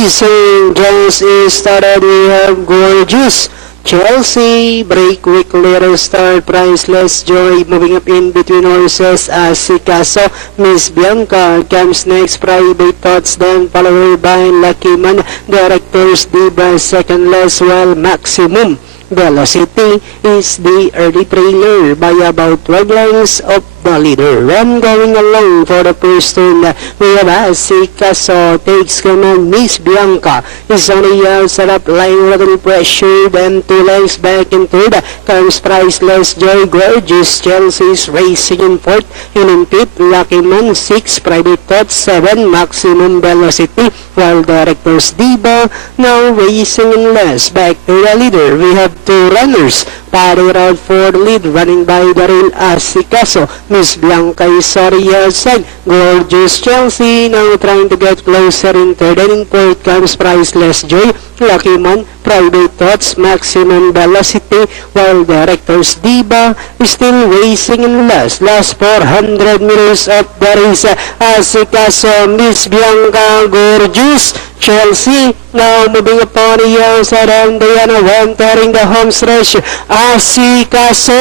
racing just started. We have Gorgeous Chelsea, break week later start, Priceless Joy moving up in between horses as Sikaso, Miss Bianca comes next, Private Thoughts, then followed by Lucky Man, Directors Diva second less, while Maximum Velocity is the early trailer by about 12 lengths of the leader. Run going along for the first turn. We have Sikaso takes command. Miss Bianca is on the outside up line, little pressure, then 2 lengths back in third comes Priceless Joy. Gorgeous Chelsea is racing in fourth, and in fifth Lucky Man, 6 Private Thoughts, 7 Maximum Velocity, while Directors Diva now racing in last. Back to the leader, we have 2 runners padding around for the lead, running by the rail as Sikaso. Miss Bianca is sorry outside. Gorgeous Chelsea now trying to get closer in third, and in fourth comes Priceless Joy, Lucky Man, Private Thoughts, Maximum Velocity, while Directors Diva is still racing in last 400 meters of the race as Sikaso, Miss Bianca, Gorgeous Chelsea now moving upon the outside, and Diana entering the home stretch as Sikaso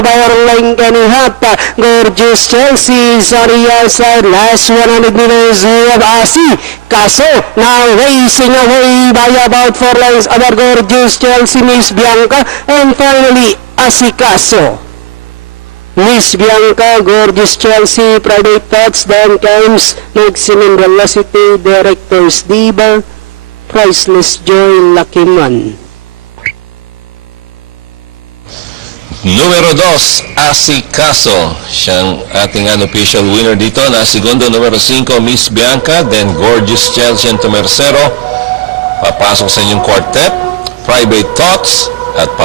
by a length and a half. Gorgeous Chelsea is on the outside, last 100 meters of Sikaso now racing away by about 4 lengths over Gorgeous Chelsea, Miss Bianca, and finally Sikaso. Miss Bianca, Gorgeous Chelsea, Private Thoughts, then comes Maximum Velocity, Directors Diva, Priceless Joy, Lucky Man. Numero 2, Sikaso. Siyang ating unofficial winner dito. Na segundo, numero 5, Miss Bianca. Then Gorgeous Chelsea ang tercero. Papasok sa inyong quartet. Private Thoughts at